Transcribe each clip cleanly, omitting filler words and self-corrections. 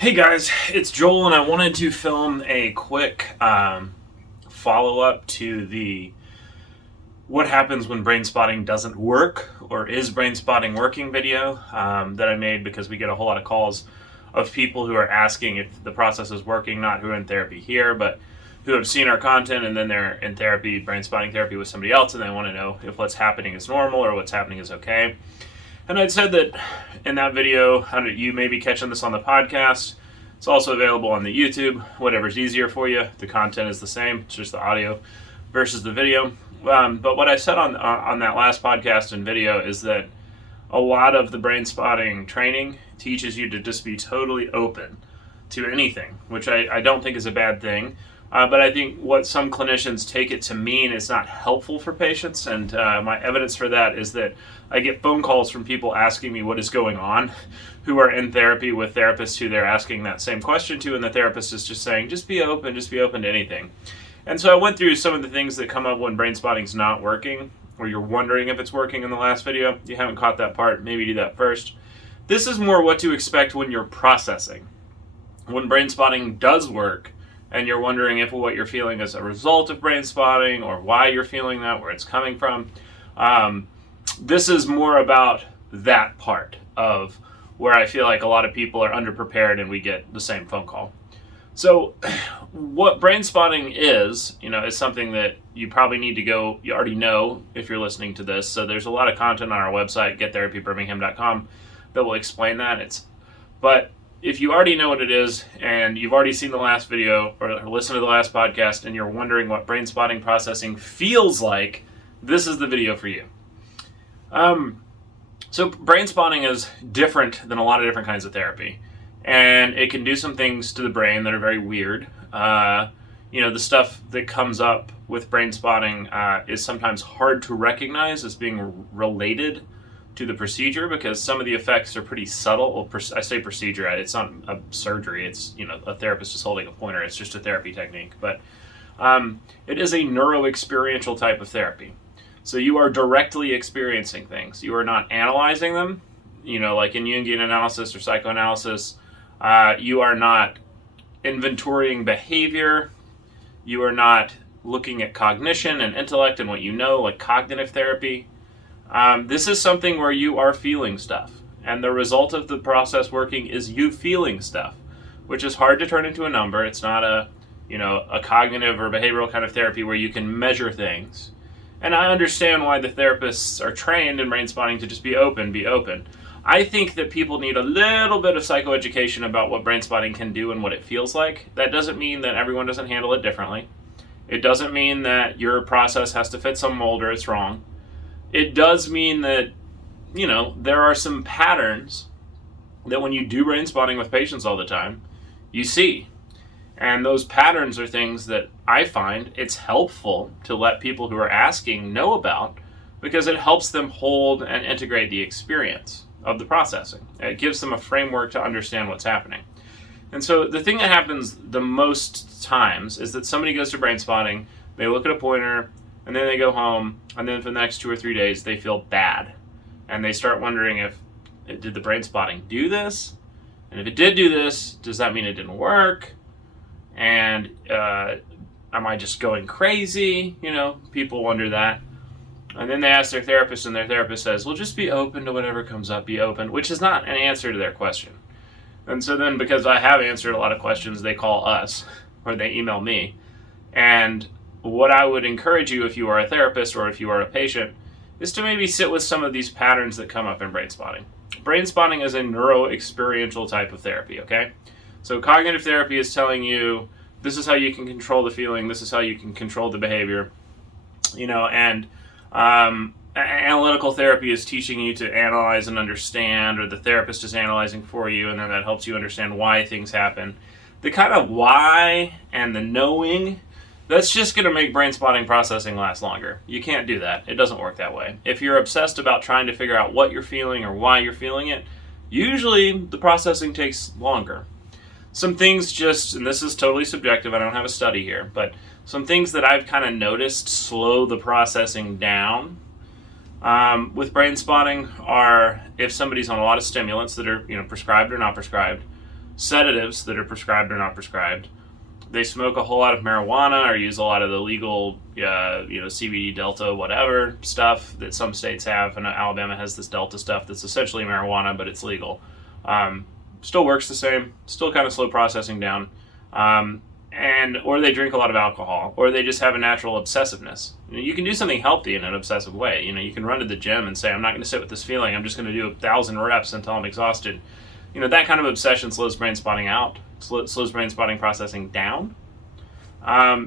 Hey guys, it's Joel, and I wanted to film a quick follow-up to the what happens when brain spotting doesn't work, or is brain spotting working video that I made because we get a whole lot of calls of people who are asking if the process is working, not who are in therapy here, but who have seen our content and then they're in therapy, brain spotting therapy with somebody else, and they want to know if what's happening is normal or what's happening is okay. And I'd said that in that video, you may be catching this on the podcast. It's also available on the YouTube, whatever's easier for you. The content is the same, it's just the audio versus the video. But what I said on that last podcast and video is that a lot of the brain spotting training teaches you to just be totally open to anything, which I don't think is a bad thing. But I think what some clinicians take it to mean is not helpful for patients, and my evidence for that is that I get phone calls from people asking me what is going on, who are in therapy with therapists who they're asking that same question to, and the therapist is just saying, just be open to anything. And so I went through some of the things that come up when brain spotting's not working, or you're wondering if it's working in the last video. If you haven't caught that part, maybe do that first. This is more what to expect when you're processing. When brain spotting does work, and you're wondering if what you're feeling is a result of brain spotting or why you're feeling that, where it's coming from. This is more about that part of where I feel like a lot of people are underprepared and we get the same phone call. So what brain spotting is something that you probably need to you already know if you're listening to this. So there's a lot of content on our website, gettherapybirmingham.com, that will explain that. But if you already know what it is and you've already seen the last video or listened to the last podcast and you're wondering what brain spotting processing feels like, this is the video for you. So brain spotting is different than a lot of different kinds of therapy, and it can do some things to the brain that are very weird. The stuff that comes up with brain spotting is sometimes hard to recognize as being related to the procedure because some of the effects are pretty subtle. Well, I say procedure, it's not a surgery. It's, a therapist is holding a pointer. It's just a therapy technique. But it is a neuro-experiential type of therapy. So you are directly experiencing things. You are not analyzing them, like in Jungian analysis or psychoanalysis. You are not inventorying behavior. You are not looking at cognition and intellect and what you know, like cognitive therapy. This is something where you are feeling stuff, and the result of the process working is you feeling stuff, which is hard to turn into a number. It's not a cognitive or behavioral kind of therapy where you can measure things. And I understand why the therapists are trained in brain spotting to just be open. I think that people need a little bit of psychoeducation about what brain spotting can do and what it feels like. That doesn't mean that everyone doesn't handle it differently. It doesn't mean that your process has to fit some mold or it's wrong. It does mean that, there are some patterns that when you do brain spotting with patients all the time, you see. And those patterns are things that I find it's helpful to let people who are asking know about because it helps them hold and integrate the experience of the processing. It gives them a framework to understand what's happening. And so the thing that happens the most times is that somebody goes to brain spotting, they look at a pointer, and then they go home, and then for the next 2 or 3 days, they feel bad. And they start wondering did the brain spotting do this? And if it did do this, does that mean it didn't work? And am I just going crazy? People wonder that. And then they ask their therapist, and their therapist says, well, just be open to whatever comes up, be open, which is not an answer to their question. And so then, because I have answered a lot of questions, they call us, or they email me. And what I would encourage you if you are a therapist or if you are a patient is to maybe sit with some of these patterns that come up in brain spotting. Brain spotting is a neuro-experiential type of therapy, okay? So cognitive therapy is telling you this is how you can control the feeling, this is how you can control the behavior, and analytical therapy is teaching you to analyze and understand, or the therapist is analyzing for you, and then that helps you understand why things happen. The kind of why and the knowing, that's just going to make brain spotting processing last longer. You can't do that. It doesn't work that way. If you're obsessed about trying to figure out what you're feeling or why you're feeling it, usually the processing takes longer. Some things and this is totally subjective, I don't have a study here, but some things that I've kind of noticed slow the processing down with brain spotting are if somebody's on a lot of stimulants that are prescribed or not prescribed. sedatives that are prescribed or not prescribed. They smoke a whole lot of marijuana or use a lot of the legal, CBD, Delta, whatever stuff that some states have. And Alabama has this Delta stuff that's essentially marijuana, but it's legal. Still works the same. Still kind of slow processing down. Or they drink a lot of alcohol, or they just have a natural obsessiveness. You can do something healthy in an obsessive way. You can run to the gym and say, I'm not going to sit with this feeling. I'm just going to do 1,000 reps until I'm exhausted. That kind of obsession slows brain spotting out, slows brain spotting processing down.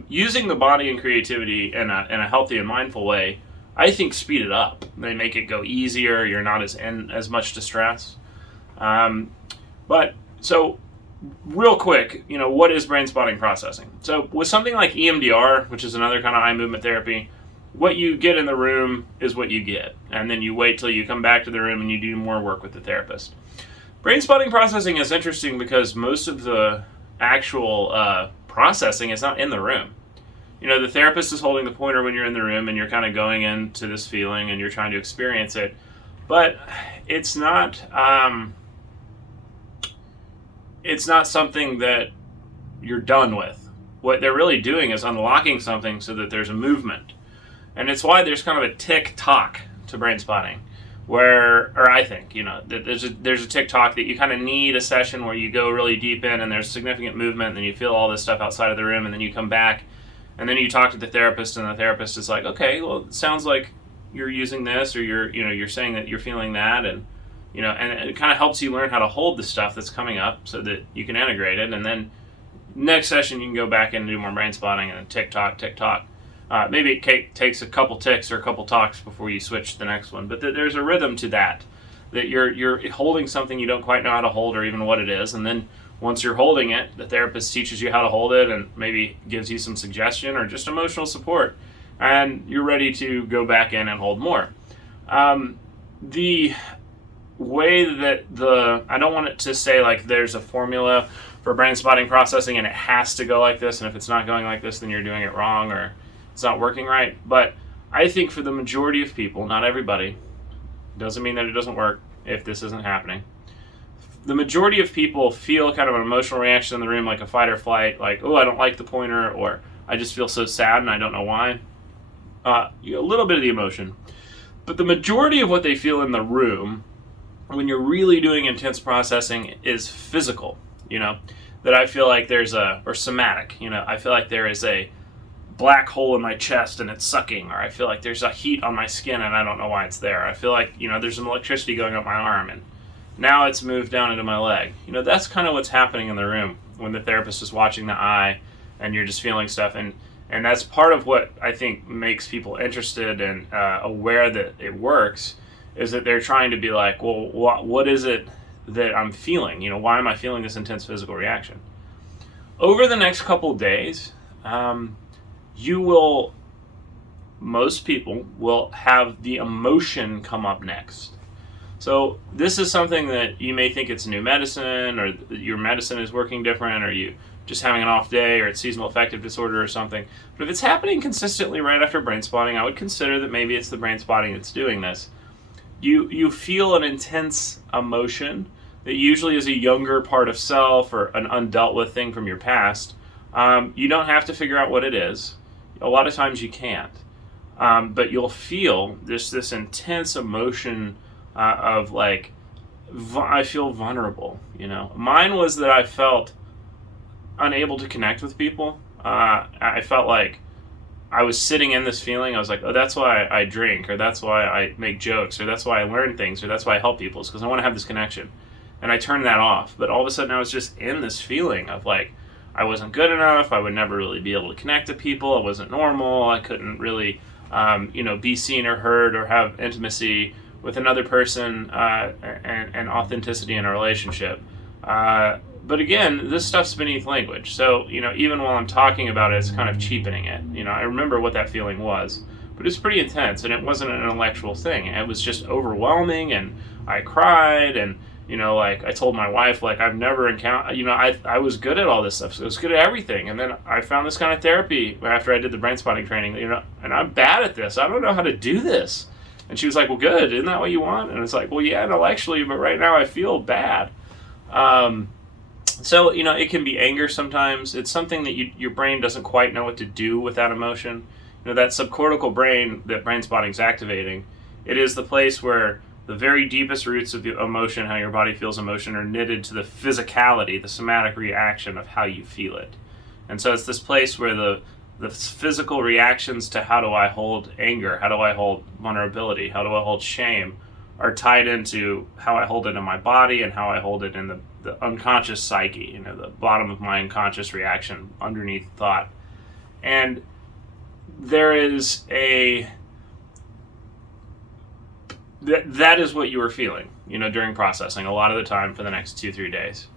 Using the body and creativity in a healthy and mindful way, I think speed it up. They make it go easier. You're not as much distress. So real quick, what is brain spotting processing? So with something like EMDR, which is another kind of eye movement therapy, what you get in the room is what you get. And then you wait till you come back to the room and you do more work with the therapist. Brain spotting processing is interesting because most of the actual processing is not in the room. The therapist is holding the pointer when you're in the room and you're kind of going into this feeling and you're trying to experience it. But it's not something that you're done with. What they're really doing is unlocking something so that there's a movement. And it's why there's kind of a tick-tock to brain spotting. I think, there's a tick-tock that you kind of need a session where you go really deep in and there's significant movement and then you feel all this stuff outside of the room and then you come back and then you talk to the therapist and the therapist is like, okay, well, it sounds like you're using this or you're saying that you're feeling that and it kind of helps you learn how to hold the stuff that's coming up so that you can integrate it. And then next session, you can go back and do more brain spotting and tick-tock, tick-tock. Maybe it takes a couple ticks or a couple talks before you switch to the next one. But there's a rhythm to that you're holding something you don't quite know how to hold or even what it is. And then once you're holding it, the therapist teaches you how to hold it and maybe gives you some suggestion or just emotional support. And you're ready to go back in and hold more. The way that I don't want it to say like there's a formula for brain spotting processing and it has to go like this, and if it's not going like this then you're doing it wrong or it's not working right. But I think for the majority of people, not everybody, doesn't mean that it doesn't work if this isn't happening. The majority of people feel kind of an emotional reaction in the room, like a fight or flight, like, oh, I don't like the pointer, or I just feel so sad and I don't know why. A little bit of the emotion. But the majority of what they feel in the room when you're really doing intense processing is physical, that I feel like or somatic, I feel like there is a black hole in my chest and it's sucking, or I feel like there's a heat on my skin and I don't know why it's there. I feel like, there's some electricity going up my arm and now it's moved down into my leg. That's kind of what's happening in the room when the therapist is watching the eye and you're just feeling stuff. And that's part of what I think makes people interested and aware that it works, is that they're trying to be like, well, what is it that I'm feeling? Why am I feeling this intense physical reaction? Over the next couple of days, most people will have the emotion come up next. So this is something that you may think it's new medicine, or your medicine is working different, or you just having an off day, or it's seasonal affective disorder or something. But if it's happening consistently right after brain spotting, I would consider that maybe it's the brain spotting that's doing this. You feel an intense emotion that usually is a younger part of self or an undealt with thing from your past. You don't have to figure out what it is. A lot of times you can't. But you'll feel this intense emotion of like, I feel vulnerable. Mine was that I felt unable to connect with people. I felt like I was sitting in this feeling. I was like, oh, that's why I drink, or that's why I make jokes, or that's why I learn things, or that's why I help people. It's because I want to have this connection. And I turned that off. But all of a sudden I was just in this feeling of like, I wasn't good enough. I would never really be able to connect to people. I wasn't normal. I couldn't really, be seen or heard or have intimacy with another person and authenticity in a relationship. But again, this stuff's beneath language. So, even while I'm talking about it, it's kind of cheapening it. I remember what that feeling was. But it's pretty intense, and it wasn't an intellectual thing. It was just overwhelming, and I cried, and I told my wife, I've never encountered, I was good at all this stuff. So I was good at everything. And then I found this kind of therapy after I did the brain spotting training, and I'm bad at this. I don't know how to do this. And she was like, well, good. Isn't that what you want? And it's like, well, yeah, intellectually, but right now I feel bad. So, it can be anger sometimes. It's something that your brain doesn't quite know what to do with that emotion. That subcortical brain that Brainspotting is activating, it is the place where the very deepest roots of the emotion, how your body feels emotion, are knitted to the physicality, the somatic reaction of how you feel it. And so it's this place where the physical reactions to how do I hold anger, how do I hold vulnerability, how do I hold shame, are tied into how I hold it in my body and how I hold it in the unconscious psyche, the bottom of my unconscious reaction underneath thought. And there is that is what you were feeling, during processing a lot of the time for the next 2-3 days.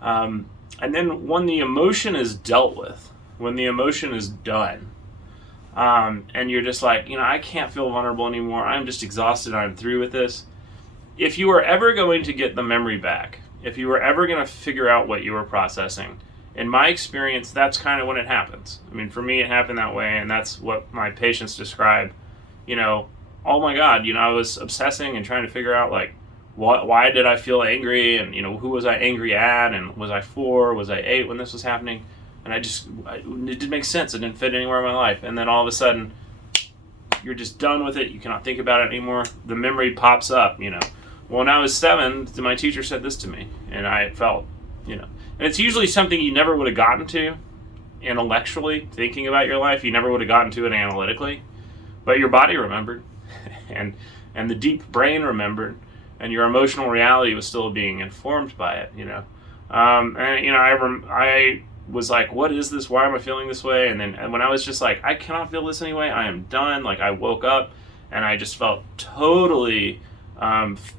And then when the emotion is dealt with, when the emotion is done, and you're just like, I can't feel vulnerable anymore. I'm just exhausted. I'm through with this. If you are ever going to get the memory back, if you were ever going to figure out what you were processing, in my experience, that's kind of when it happens. I mean, for me, it happened that way, and that's what my patients describe. Oh my God, I was obsessing and trying to figure out, like, why did I feel angry, and, who was I angry at, and was I 4, was I 8 when this was happening? And it didn't make sense. It didn't fit anywhere in my life. And then all of a sudden, you're just done with it. You cannot think about it anymore. The memory pops up, Well, when I was 7, my teacher said this to me, and I felt, And it's usually something you never would have gotten to intellectually, thinking about your life. You never would have gotten to it analytically. But your body remembered, and the deep brain remembered, and your emotional reality was still being informed by it, I was like, what is this? Why am I feeling this way? And when I was just like, I cannot feel this anyway, I am done. Like, I woke up and I just felt totally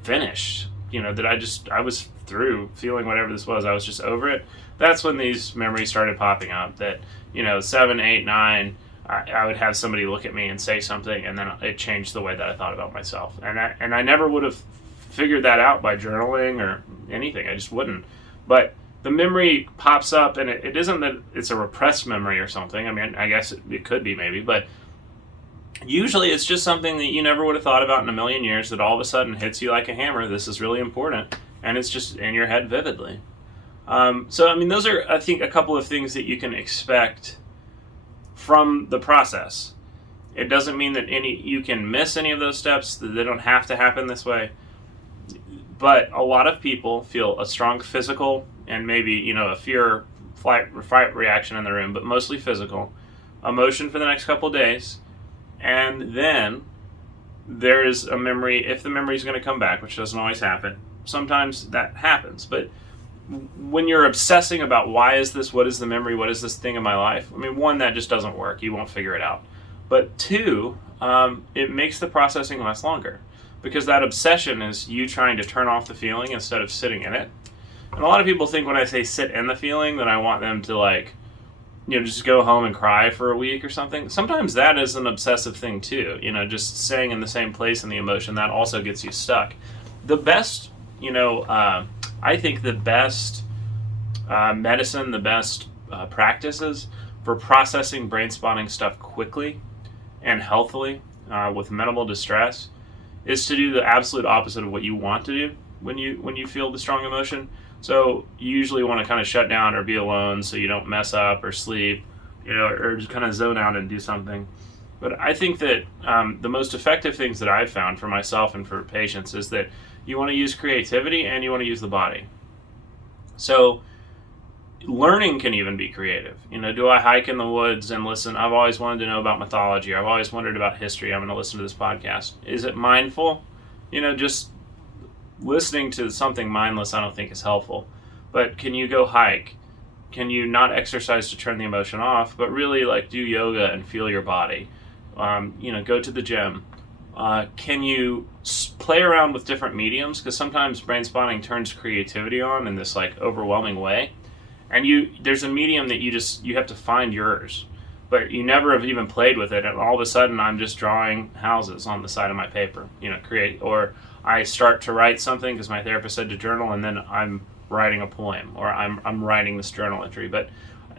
finished, that I was through feeling whatever this was. I was just over it. That's when these memories started popping up that, 7, 8, 9, I would have somebody look at me and say something, and then it changed the way that I thought about myself. And I never would have figured that out by journaling or anything. I just wouldn't. But the memory pops up, and it isn't that it's a repressed memory or something. I mean, I guess it could be maybe, but usually it's just something that you never would have thought about in a million years that all of a sudden hits you like a hammer. This is really important, and it's just in your head vividly. So, I mean, those are, I think, a couple of things that you can expect from the process. It doesn't mean that you can miss any of those steps, that they don't have to happen this way. But a lot of people feel a strong physical and maybe, a fear, fight reaction in the room, but mostly physical emotion for the next couple of days. And then there is a memory, if the memory is going to come back, which doesn't always happen. Sometimes that happens. But when you're obsessing about why is this, what is the memory, what is this thing in my life? I mean, 1, that just doesn't work. You won't figure it out. But 2, it makes the processing last longer. Because that obsession is you trying to turn off the feeling instead of sitting in it. And a lot of people think when I say sit in the feeling that I want them to just go home and cry for a week or something. Sometimes that is an obsessive thing too. Just staying in the same place in the emotion, that also gets you stuck. The best, I think the best medicine, the best practices for processing Brainspotting stuff quickly and healthily with minimal distress is to do the absolute opposite of what you want to do when you feel the strong emotion. So you usually want to kind of shut down or be alone so you don't mess up or sleep, or just kind of zone out and do something. But I think that the most effective things that I've found for myself and for patients is that you want to use creativity and you want to use the body. So learning can even be creative. Do I hike in the woods and listen? I've always wanted to know about mythology. I've always wondered about history. I'm going to listen to this podcast. Is it mindful? Just listening to something mindless I don't think is helpful. But can you go hike? Can you not exercise to turn the emotion off, but really do yoga and feel your body? Go to the gym. Can you play around with different mediums? Because sometimes Brainspotting turns creativity on in this overwhelming way. And there's a medium that you have to find yours, but you never have even played with it, and all of a sudden I'm just drawing houses on the side of my paper, or I start to write something because my therapist said to journal, and then I'm writing a poem, or I'm writing this journal entry. But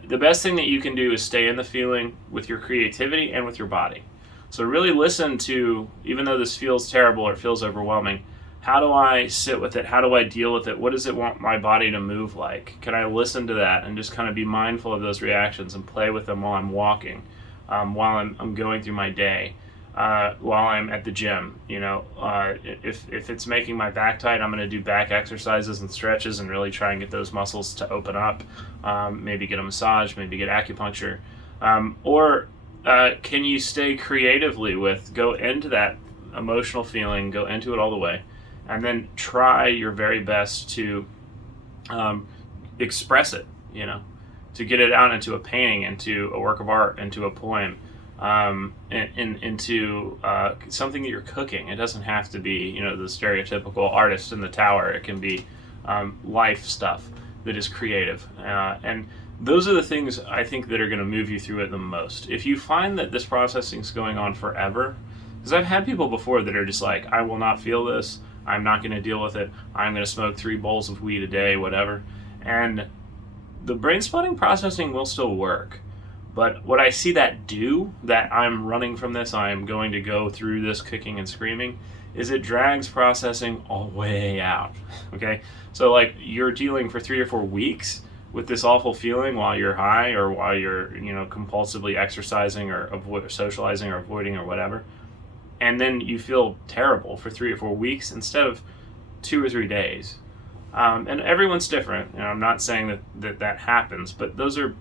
the best thing that you can do is stay in the feeling with your creativity and with your body. So really listen to, even though this feels terrible or feels overwhelming, How do I sit with it? How do I deal with it? What does it want my body to move like? Can I listen to that and just kind of be mindful of those reactions and play with them while I'm walking, while I'm going through my day, while I'm at the gym? If it's making my back tight, I'm going to do back exercises and stretches and really try and get those muscles to open up. Maybe get a massage, maybe get acupuncture. Or can you stay creatively go into that emotional feeling, go into it all the way, and then try your very best to express it, to get it out into a painting, into a work of art, into a poem, into something that you're cooking. It doesn't have to be, the stereotypical artist in the tower. It can be life stuff that is creative. And those are the things I think that are going to move you through it the most. If you find that this processing is going on forever, because I've had people before that are just like, I will not feel this, I'm not going to deal with it, I'm going to smoke 3 bowls of weed a day, whatever. And the brain spotting processing will still work. But what I see that do, that I'm running from this, I'm going to go through this kicking and screaming, is it drags processing all the way out. Okay? So like you're dealing for 3 or 4 weeks with this awful feeling while you're high, or while you're, compulsively exercising or socializing or avoiding or whatever. And then you feel terrible for 3 or 4 weeks instead of 2 or 3 days. And everyone's different. I'm not saying that happens, but those are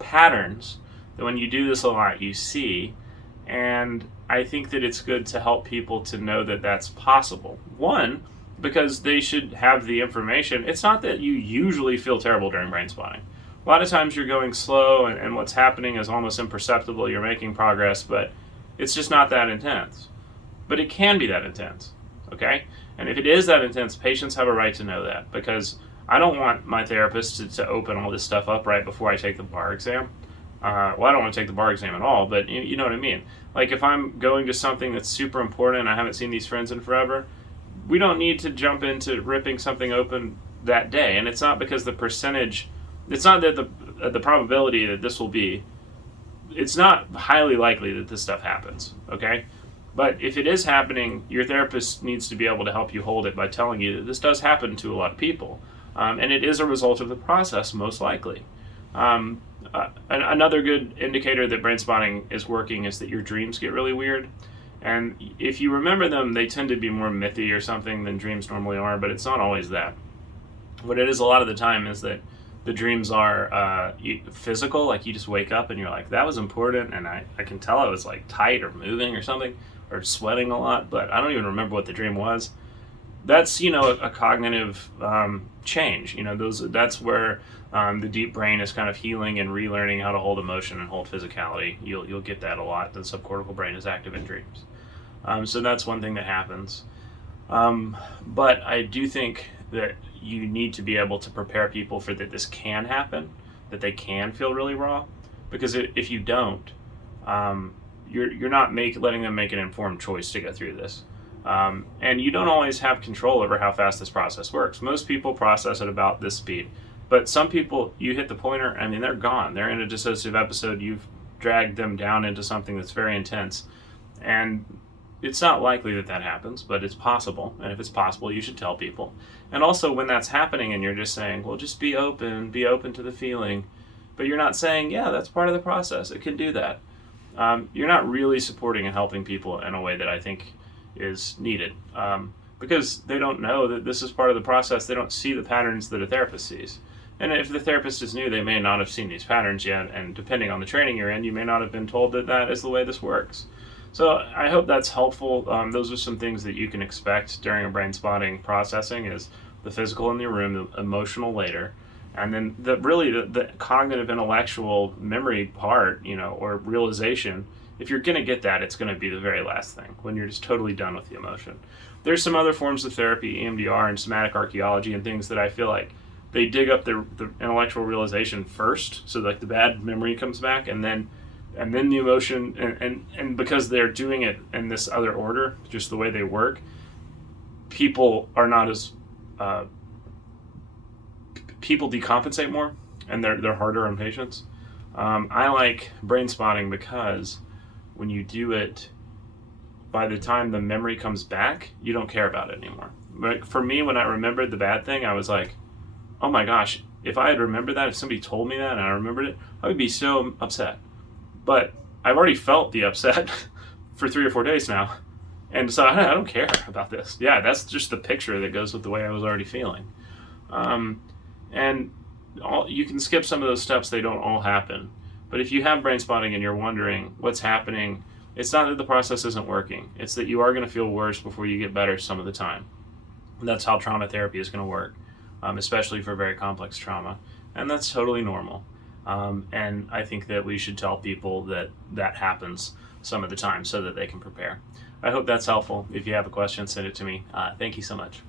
patterns that when you do this a lot, you see. And I think that it's good to help people to know that that's possible. One, because they should have the information. It's not that you usually feel terrible during brain spotting. A lot of times you're going slow and what's happening is almost imperceptible. You're making progress, but it's just not that intense. But it can be that intense, okay? And if it is that intense, patients have a right to know that, because I don't want my therapist to open all this stuff up right before I take the bar exam. Well, I don't want to take the bar exam at all, but you know what I mean. Like if I'm going to something that's super important and I haven't seen these friends in forever, we don't need to jump into ripping something open that day. And it's not because the percentage, it's not that the probability that this will be, it's not highly likely that this stuff happens, okay? But if it is happening, your therapist needs to be able to help you hold it by telling you that this does happen to a lot of people. And it is a result of the process, most likely. Another good indicator that brain spotting is working is that your dreams get really weird. And if you remember them, they tend to be more mythy or something than dreams normally are, but it's not always that. What it is a lot of the time is that the dreams are physical, like you just wake up and you're like, that was important, and I can tell I was like tight or moving or something, or sweating a lot, but I don't even remember what the dream was. That's, a cognitive change. That's where the deep brain is kind of healing and relearning how to hold emotion and hold physicality. You'll get that a lot. The subcortical brain is active in dreams. So that's one thing that happens. But I do think that you need to be able to prepare people for that this can happen, that they can feel really raw, because if you don't, you're not letting them make an informed choice to go through this. And you don't always have control over how fast this process works. Most people process at about this speed, but some people, you hit the pointer, they're gone. They're in a dissociative episode. You've dragged them down into something that's very intense, and it's not likely that happens, but it's possible. And if it's possible, you should tell people. And also, when that's happening and you're just saying, well, just be open to the feeling, but you're not saying, yeah, that's part of the process, it can do that. You're not really supporting and helping people in a way that I think is needed, because they don't know that this is part of the process. They don't see the patterns that a therapist sees. And if the therapist is new, they may not have seen these patterns yet, and depending on the training you're in, you may not have been told that is the way this works. So I hope that's helpful. Those are some things that you can expect during a brain spotting processing: is the physical in the room, the emotional later, and then the cognitive intellectual memory part, or realization. If you're going to get that, it's going to be the very last thing, when you're just totally done with the emotion. There's some other forms of therapy, EMDR and somatic archaeology and things, that I feel like they dig up the intellectual realization first, so like the bad memory comes back, and then the emotion, and because they're doing it in this other order, just the way they work, people are not as people decompensate more, and they're harder on patients. I like brain spotting because when you do it by the time the memory comes back, you don't care about it anymore. Like for me, when I remembered the bad thing, I was like, oh my gosh, if I had remembered that, if somebody told me that and I remembered it, I would be so upset. But I've already felt the upset for 3 or 4 days now. And so I don't care about this. Yeah, that's just the picture that goes with the way I was already feeling. And you can skip some of those steps, they don't all happen. But if you have brain spotting and you're wondering what's happening, it's not that the process isn't working. It's that you are going to feel worse before you get better some of the time. And that's how trauma therapy is going to work, especially for very complex trauma. And that's totally normal. And I think that we should tell people that that happens some of the time so that they can prepare. I hope that's helpful. If you have a question, send it to me. Thank you so much.